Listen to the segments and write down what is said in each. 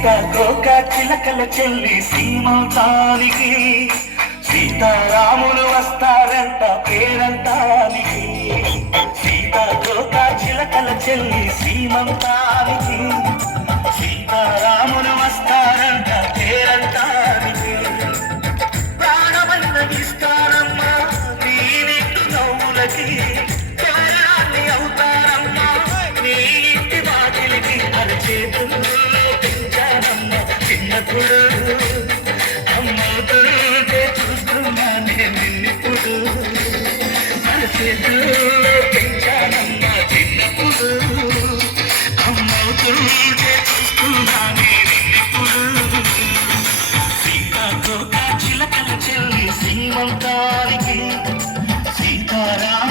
సీతాకోక చిలకల చెల్లి సీమంతానికి సీతారాములు వస్తారంట పేరంటానికి. సీతాకోక చిలకల చెల్లి సీమంతానికి సీతారాములు వస్తారంట పేరంటానికి. ప్రాణమన్న ఇస్తారమ్మా నీ నిట్టు నవ్వులకి చిన్నప్పుడు అమ్మవుతుంటే చూస్తున్నానే నిన్నిప్పుడు అరచేతుల్లో పెంచానమ్మా చిన్నప్పుడు అమ్మవుతుంటే చూస్తున్నానే నిన్నిప్పుడు సీతాకోక చిలకల చెల్లి సింహం సీతారాములు వస్తారంట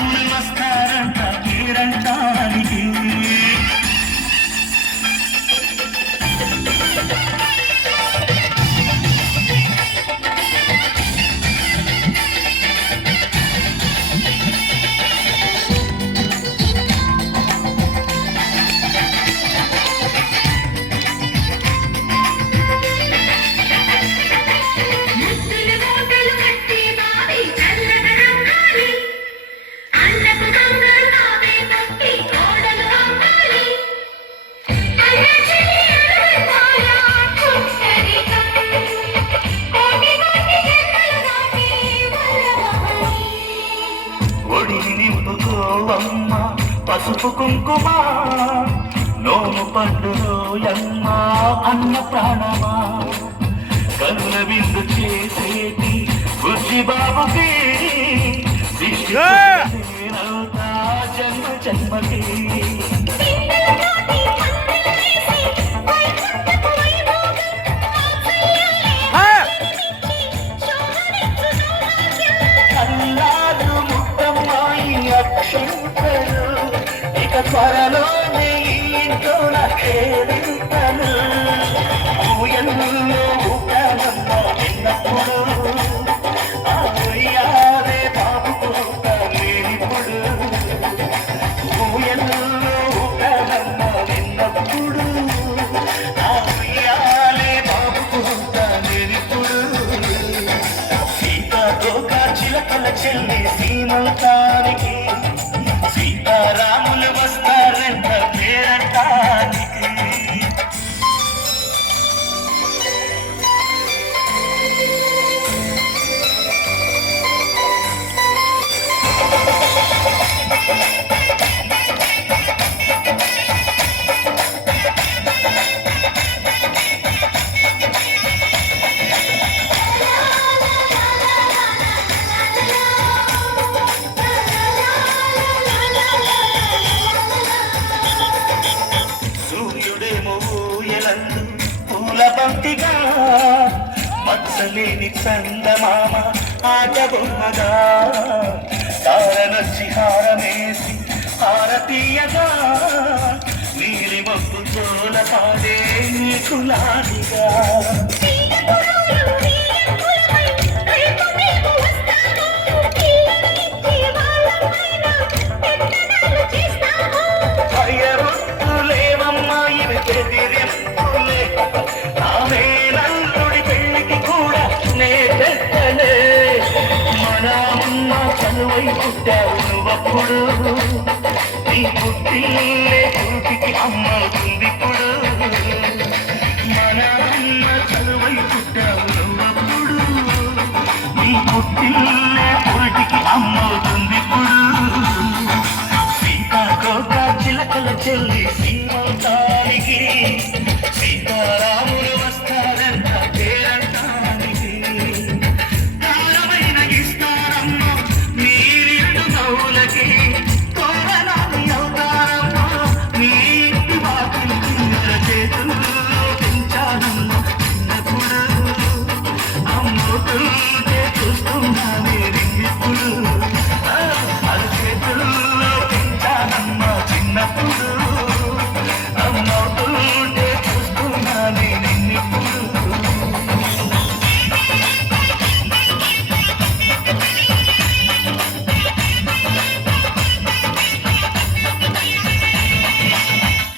పసుపు కుంకుమ నోము పండులోయమ్మ అన్న ప్రాణమా? కనుల విందు చేసేటి దిష్టి నేనవుతా జన్మ జన్మకి. త్వరలోనే ఈ ఇంట్లో నా కేరింతలు ఊయల్లో ఊకాలమ్మ పూల బంతిగా మచ్చలేని చందమామ ఆట బొమ్మగా తారనొచ్చి హారమేసి హారతీయగా నీలి మబ్బు చోల పాడే నీకులాడిగా పుట్టలే మన అమ్మ చదువై పుట్టావు నువ్వప్పుడు. నీ పుట్టిల్లే కూటికి అమ్మవుతుంది ఇప్పుడు. మన అమ్మ చదువై పుట్టావు నువ్వప్పుడు. నీ పుట్టిల్లే కూటికి అమ్మవుతుంది